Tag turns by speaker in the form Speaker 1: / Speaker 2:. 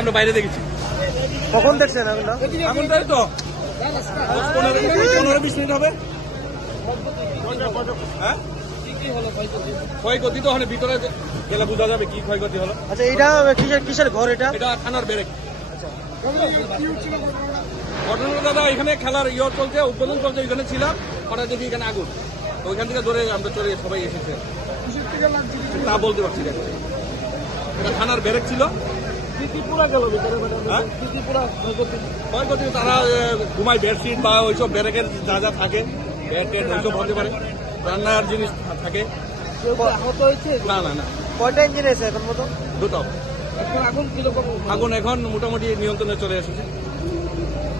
Speaker 1: আমরা বাইরে দেখেছি।
Speaker 2: কখন দেখছেন
Speaker 1: এখন তাই তো। পনেরো বিশ মিনিট হবে। হ্যাঁ? ক্ষয়ক্ষতি তো ওখানে ভিতরে গেলে বোঝা যাবে কি ক্ষয়ক্ষতি হলো।
Speaker 2: আচ্ছা এটা কিসের কিসের ঘর এটা?
Speaker 1: এটা থানার বেরেক ঘটনা দাদা এখানে খেলার ইয়ে চলছে উদ্বোধন চলছে এখানে ছিলাম হঠাৎ দেখি এখানে আগুন। তো ওইখান থেকে ধরে আমরা চলে সবাই এসেছে। তা বলতে পারছি না। এটা থানার বেরেক ছিল। হ্যাঁ? তারা ঘুমায় বেডশিট বা ওইসব ব্যারেকের যা যা থাকে ব্যাট টেট ওইসব হতে পারে। রান্নার জিনিস থাকে। না না না।
Speaker 2: কয়টা ইঞ্জিন আছে এখন মতো?
Speaker 1: দুটো। আগুন এখন মোটামুটি নিয়ন্ত্রণে চলে এসেছে